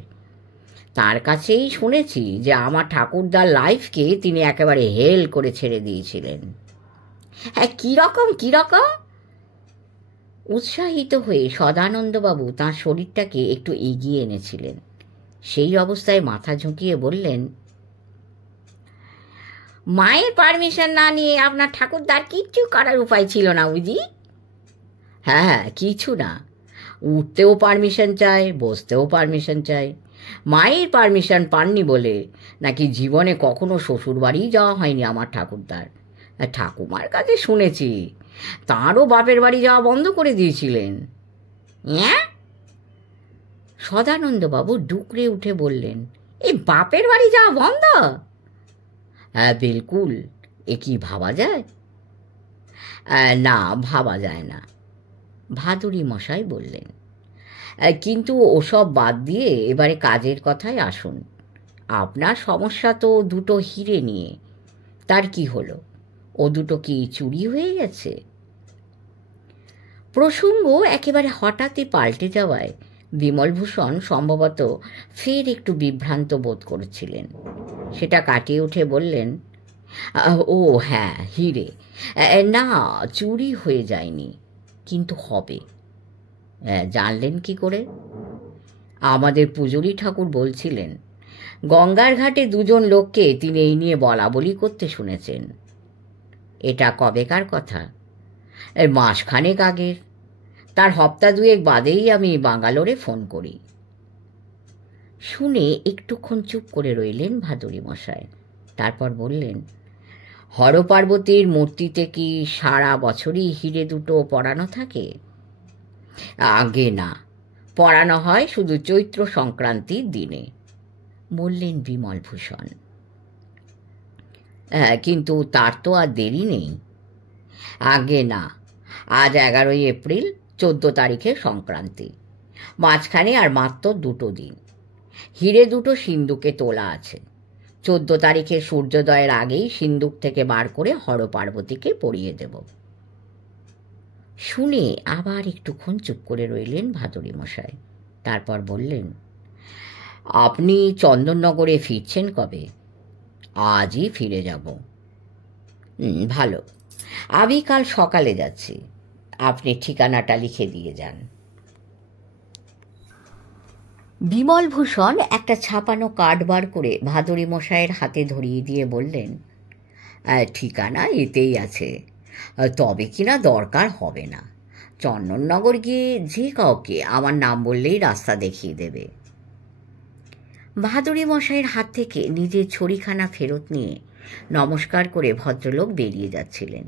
তার কাছেই শুনেছি যে আমার ঠাকুরদার লাইফকে তিনি একেবারে হেল করে ছেড়ে দিয়েছিলেন। হ্যাঁ, কীরকম? উৎসাহিত হয়ে সদানন্দবাবু তাঁর শরীরটাকে একটু এগিয়ে এনেছিলেন। সেই অবস্থায় মাথা ঝুঁকিয়ে বললেন, মায়ের পারমিশন না নিয়ে আপনার ঠাকুরদার কিচ্ছু করার উপায় ছিল না বুঝি? হ্যাঁ, কিছু না। উঠতেও পারমিশন চাই, বসতেও পারমিশন চাই। মায়ের পারমিশন পাননি বলে নাকি জীবনে কখনো শ্বশুর বাড়িই যাওয়া হয়নি আমার ঠাকুরদার। ঠাকুমার কাছে শুনেছি তাঁরও বাপের বাড়ি যাওয়া বন্ধ করে দিয়েছিলেন। হ্যাঁ? সদানন্দবাবু ডুকরে উঠে বললেন, এই বাপের বাড়ি যাওয়া বন্ধ? হ্যাঁ, বিলকুল। এ কি ভাবা যায়? না, ভাবা যায় না, ভাদুড়ি মশাই বললেন। কিন্তু ওসব বাদ দিয়ে এবারে কাজের কথায় আসুন। আপনার সমস্যা তো দুটো হিরে নিয়ে, তার কি হলো? ও দুটো কি চুরি হয়ে গেছে? প্রসঙ্গ একেবারে হঠাৎই পাল্টে যাওয়ায় বিমলভূষণ সম্ভবত ফের একটু বিভ্রান্ত বোধ করেছিলেন। সেটা কাটিয়ে উঠে বললেন, ও হ্যাঁ, হিরে। না, চুরি হয়ে যায়নি, কিন্তু হবে। জানলেন কি করে? আমাদের পূজরী ঠাকুর বলছিলেন গঙ্গার ঘাটে দুজন লোককে তিনি এই নিয়ে বলা বলি করতে শুনেছেন। এটা কবেকার কথা? মাসখানেক আগের। তার হপ্তা দুয়েক বাদেই আমি বাঙ্গালোরে ফোন করি। শুনে একটুক্ষণ চুপ করে রইলেন ভাদুড়ি মশাই। তারপর বললেন, হরপার্বতীর মূর্তিতে কি সারা বছরই হিরে দুটো পরানো থাকে? আগে না, পরানো হয় শুধু চৈত্র সংক্রান্তির দিনে, বললেন বিমলভূষণ। কিন্তু তার তো আর দেরি নেই। আগে না, আজ 11 এপ্রিল, 14 তারিখে সংক্রান্তি, মাঝখানে আর মাত্র 2 দিন। হিরে দুটো সিন্দুকে তোলা আছে। 14 তারিখে সূর্যোদয়ের আগেই সিন্দুক থেকে বার করে হরপার্বতীকে পরিয়ে দেব। শুনে আবার একটুক্ষণ চুপ করে রইলেন ভাদুড়ি মশাই। তারপর বললেন, আপনি চন্দননগরে ফিরছেন কবে? আজই ফিরে যাব। ভালো, আমি কাল সকালে যাচ্ছি। আপনি ঠিকানাটা লিখে দিয়ে যান। বিমলভূষণ একটা ছাপানো কার্ড বার করে ভাদুড়ি মশাইয়ের হাতে ধরিয়ে দিয়ে বললেন, ঠিকানা এতেই আছে, তবে কিনা দরকার হবে না। চন্দননগর গিয়ে যে কাউকে আমার নাম বললেই রাস্তা দেখিয়ে দেবে। ভাদুড়ি মশাইয়ের হাত থেকে নিজের ছড়িখানা ফেরত নিয়ে নমস্কার করে ভদ্রলোক বেরিয়ে যাচ্ছিলেন।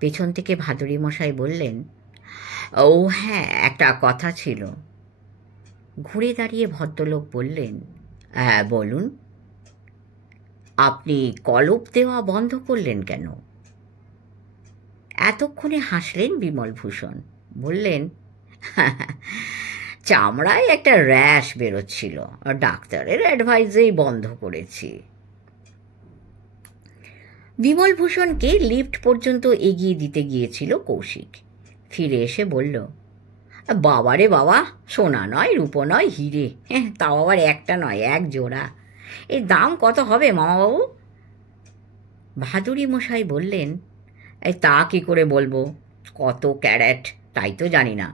পেছন থেকে ভাদুড়ি মশাই বললেন, ও হ্যাঁ, একটা কথা ছিল। ঘুরে দাঁড়িয়ে ভদ্রলোক বললেন, হ্যাঁ বলুন। আপনি কলপ দেওয়া বন্ধ করলেন কেন? এতক্ষণে হাসলেন বিমলভূষণ। বললেন, চামড়ায় একটা র্যাশ বেরোচ্ছিল, ডাক্তারের অ্যাডভাইসেই বন্ধ করেছি। বিমলভূষণকে লিফট পর্যন্ত এগিয়ে দিতে গিয়েছিল কৌশিক। ফিরে এসে বলল, বাবারে বাবা, সোনা নয়, রূপো নয়, হিরে, তাও আবার একটা নয়, 1 জোড়া। এর দাম কত হবে মামাবাবু? ভাদুড়ি মশাই বললেন, তা কি করে বলবো, কত ক্যারেট তাই তো জানি না।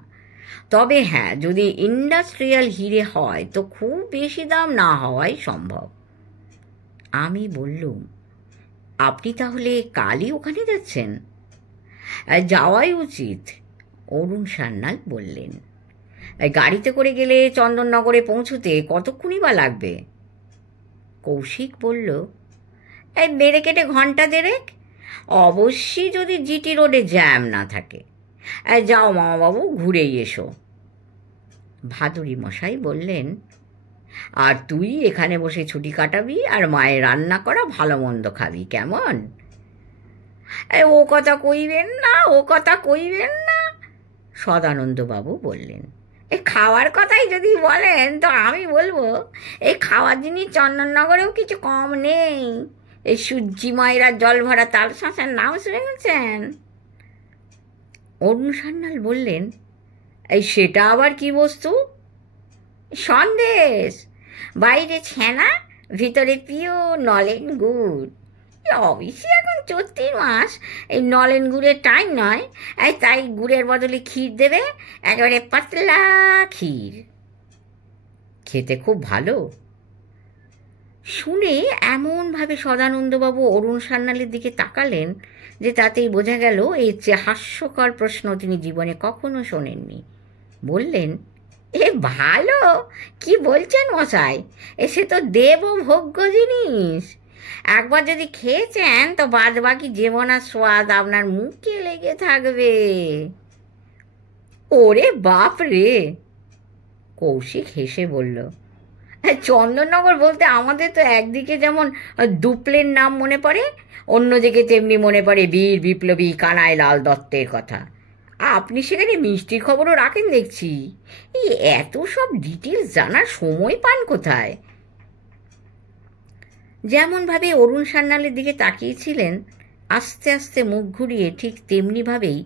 তবে হ্যাঁ, যদি ইন্ডাস্ট্রিয়াল হিরে হয় তো খুব বেশি দাম না হওয়াই সম্ভব। আমি বললুম, আপনি তাহলে কালই ওখানে যাচ্ছেন? যাওয়াই উচিত, অরুণ সান্যাল বললেন। গাড়িতে করে গেলে চন্দননগরে পৌঁছতে কতক্ষণই বা লাগবে? কৌশিক বলল, বেড়ে কেটে ঘন্টা 1.5, অবশ্যই যদি জিটি রোডে জ্যাম না থাকে। যাও মামাবাবু, ঘুরেই এসো। ভাদুড়ি মশাই বললেন, আর তুই এখানে বসে ছুটি কাটাবি আর মায়ের রান্না করা ভালো মন্দ খাবি, কেমন? ও কথা কইবেন না, ও কথা কইবেন না, সদানন্দবাবু বললেন। খাওয়ার কথাই যদি বলেন তো আমি বলবো, এই খাওয়ার জিনিস চন্দননগরেও কিছু কম নেই। এই সূর্যি মায়েরা জল ভরা তাল শাঁসার নাম শুনেছেন? অরুণ সান্যাল বললেন, সেটা আবার কি বস্তু? সন্দেশ, বাইরে ছেনা, ভিতরে পিওর নলেন গুড়। অবশ্যই এখন 34 মাস, এই নলেন গুড়ের টাইম নয়, তাই গুড়ের বদলে ক্ষীর দেবে, একেবারে পাতলা ক্ষীর। খেতে খুব ভালো। শুনে এমনভাবে সদানন্দবাবু অরুণ সান্যালের দিকে তাকালেন যে তাতেই বোঝা গেল এই যে হাস্যকর প্রশ্ন তিনি জীবনে কখনো শোনেননি। বললেন, এ ভালো, কি বলছেন মশাই, এসে তো দেবভোগ্য জিনিস। একবার যদি খেয়েছেন তো বাদ বাকি জীবনের স্বাদ আপনার মুখে লেগে থাকবে। ওরে বাপ রে! কৌশিক হেসে বলল, চন্দননগর বলতে আমাদের তো একদিকে যেমন দুপ্লের নাম মনে পড়ে, অন্যদিকে তেমনি মনে পড়ে বীর বিপ্লবী কানাইলাল দত্তের কথা। আপনি সেখানে মিষ্টির খবরও রাখেন দেখছি। এই এত সব ডিটেলস জানার সময় পান কোথায়? যেমনভাবে অরুণ সান্যালের দিকে তাকিয়েছিলেন, আস্তে আস্তে মুখ ঘুরিয়ে ঠিক তেমনিভাবেই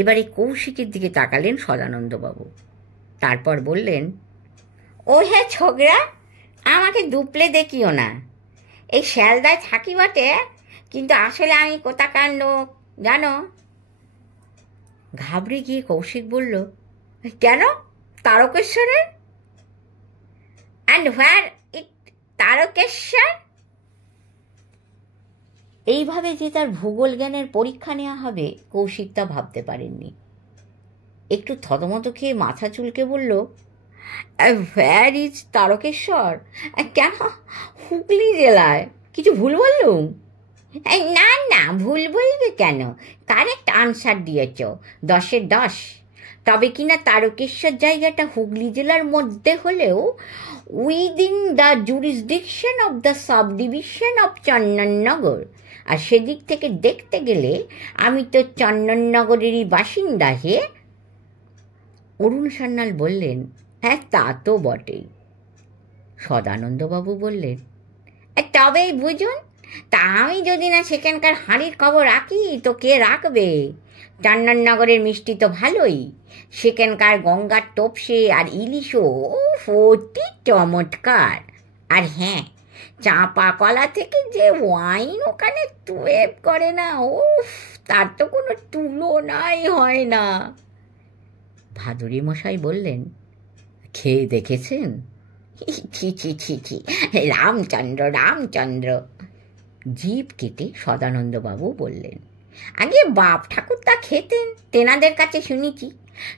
এবারে কৌশিকের দিকে তাকালেন সদানন্দবাবু। তারপর বললেন, ও হ্যাঁ ছোকরা, আমাকে দুপ্লে দেখিও না। এই শ্যালদায় থাকি বটে, কিন্তু আসলে আমি কোথাকার লোক জানো? ঘাবড়ে গিয়ে কৌশিক বলল, কেন, তারকেশ্বরের? অ্যান্ড হোয়ার ইট তারকেশ্বর? এইভাবে যে তার ভূগোল জ্ঞানের পরীক্ষা নেওয়া হবে কৌশিক তা ভাবতে পারেননি। একটু থতমত খেয়ে মাথা চুলকে বলল, হোয়ার ইজ তারকেশ্বর? কেন, হুগলি জেলায়। কিছু ভুল বললুম? না না, ভুল বলবে কেন, কারেক্ট আনসার দিয়েছ, 10-এ 10। তবে কিনা তারকেশ্বর জায়গাটা হুগলি জেলার মধ্যে হলেও within the jurisdiction of the sub division of Chandannagar. আর সেদিক থেকে দেখতে গেলে আমি তো চন্দননগরেরই বাসিন্দা হে। অরুণ সান্যাল বললেন, হ্যাঁ তা তো বটেই। সদানন্দবাবু বললেন, তবেই বুঝুন, তা আমি যদি না সেখানকার হাঁড়ির খবর রাখি তো কে রাখবে? চন্দননগরের মিষ্টি তো ভালোই, সেখানকার গঙ্গার তোপসে আর ইলিশও অতি চমৎকার। আর হ্যাঁ, চাঁপা কলা থেকে যে ওয়াইন ওখানে টুয়েব করে না, তার তো কোনো তুলনাই হয় না। ভাদুরী মশাই বললেন, খেয়ে দেখেছেন? ছি ছি ছি ছি, রামচন্দ্র রামচন্দ্র। জিভ কেটে সদানন্দবাবু বললেন, আগে বাপ ঠাকুরদা খেতেন, তেনাদের কাছে শুনেছি।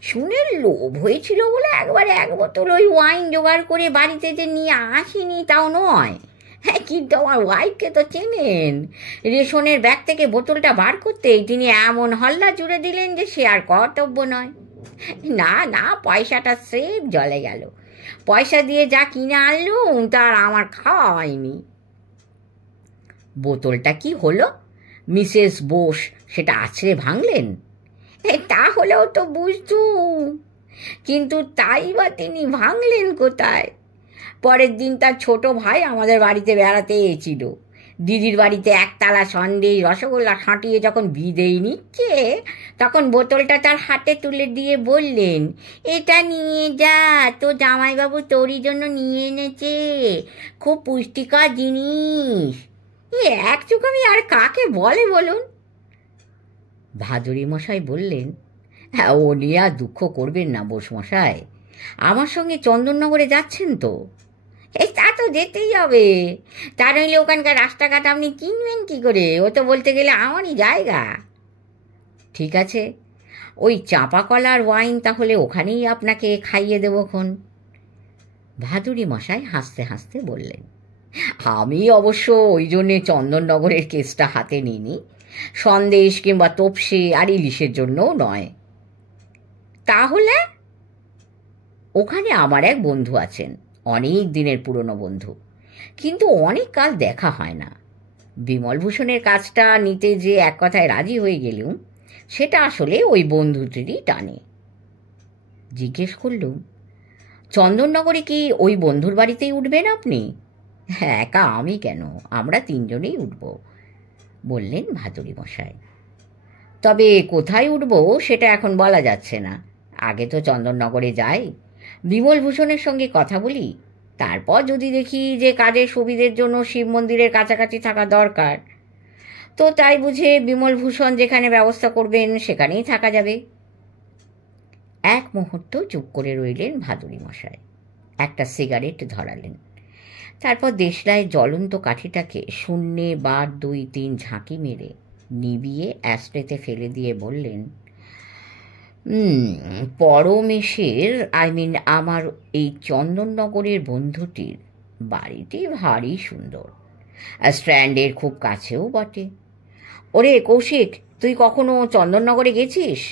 শুনে লোভ হয়েছিল বলে একবারে 1 বোতল ওই ওয়াইন জোগাড় করে বাড়িতে যে নিয়ে আসিনি তাও নয়। হ্যাঁ, কিন্তু আমার ওয়াইফকে তো চেনেন, রেশনের ব্যাগ থেকে বোতলটা বার করতেই তিনি এমন হল্লা জুড়ে দিলেন যে সে আর কর্তব্য নয়। না না, পয়সাটা সেফ জলে গেল। পয়সা দিয়ে যা কিনে আনলুম তার আমার খাওয়া হয়নি। বোতলটা কি হলো? মিসেস বোস সেটা আছড়ে ভাঙলেন? তা হলেও তো বুঝতুম, কিন্তু তাই বা তিনি ভাঙলেন কোথায়? পরের দিন তার ছোট ভাই আমাদের বাড়িতে বেড়াতে এসেছিল। দিদির বাড়িতে একতলা সন্দেশ রসগোল্লা খাটিয়ে যখন বিদেয় নিচ্ছে, তখন বোতলটা তার হাতে তুলে দিয়ে বললেন, এটা নিয়ে যা, তো জামাইবাবু তোরই জন্য নিয়ে এনেছে, খুব পুষ্টিকর জিনিস। এক চুকামি আর কাকে বলে বলুন? ভাদুরী মশাই বললেন, হ্যাঁ, ও নিয়ে আর দুঃখ করবেন না বোস মশাই, আমার সঙ্গে চন্দননগরে যাচ্ছেন তো? তা তো যেতেই হবে, তা নইলে ওখানকার রাস্তাঘাট আপনি চিনবেন কি করে? ও তো বলতে গেলে আমারই জায়গা। ঠিক আছে, ওই চাঁপা কলার ওয়াইন তাহলে ওখানেই আপনাকে খাইয়ে দেবক্ষণ। ভাদুরী মশাই হাসতে হাসতে বললেন, আমি অবশ্য ওই জন্যে চন্দননগরের কেসটা হাতে নিইনি, সন্দেশ কিংবা তোপসে আর ইলিশের জন্যও নয়। তাহলে? ওখানে আমার এক বন্ধু আছেন, অনেক দিনের পুরনো বন্ধু, কিন্তু অনেক কাল দেখা হয় না। বিমলভূষণের কাজটা নিতে যে এক কথায় রাজি হয়ে গেলুম, সেটা আসলে ওই বন্ধুটিরই টানে। জিজ্ঞেস করলুম, চন্দননগরে কি ওই বন্ধুর বাড়িতেই উঠবেন আপনি? হ্যাঁ, একা আমি কেন, আমরা 3 জনেই উঠব, বললেন ভাদুরী মশাই। তবে কোথায় উঠব সেটা এখন বলা যাচ্ছে না, আগে তো চন্দননগরে যাই, বিমলভূষণের সঙ্গে কথা বলি, তারপর যদি দেখি যে কাজের সুবিধের জন্য শিব মন্দিরের কাছাকাছি থাকা দরকার, তো তাই বুঝে বিমলভূষণ যেখানে ব্যবস্থা করবেন সেখানেই থাকা যাবে। এক মুহূর্ত চুপ করে রইলেন ভাদুড়ি মশাই, একটা সিগারেট ধরালেন, তারপর দেশলায় জ্বলন্ত কাঠিটাকে শূন্যে 2-3 ঝাঁকি মেরে নিবিয়ে অ্যাস্ট্রেতে ফেলে দিয়ে বললেন, পরমেশের আমার এই চন্দননগরের বন্ধুটির বাড়িটি ভারী সুন্দর, স্ট্র্যান্ডের খুব কাছেও বটে। ওরে কৌশিক, তুই কখনো চন্দননগরে গেছিস?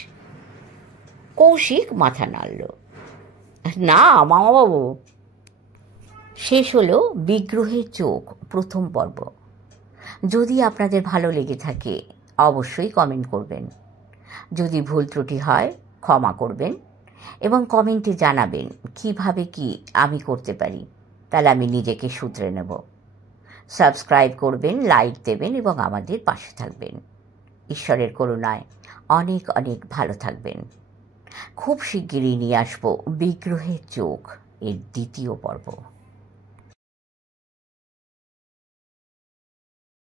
কৌশিক মাথা নাড়ল। না মামাবাবু। শেষ হলো বিগ্রহের চোখ প্রথম পর্ব। যদি আপনাদের ভালো লেগে থাকে অবশ্যই কমেন্ট করবেন, যদি ভুল ত্রুটি হয় ক্ষমা করবেন এবং কমেন্টে জানাবেন কিভাবে কি আমি করতে পারি, তাহলে আমি নিজেকে শুধরে নেব। সাবস্ক্রাইব করবেন, লাইক দেবেন এবং আমাদের পাশে থাকবেন। ঈশ্বরের করুণায় অনেক অনেক ভালো থাকবেন। খুব শিগগিরই নিয়ে আসবো বিগ্রহের চোখ এর দ্বিতীয় পর্ব।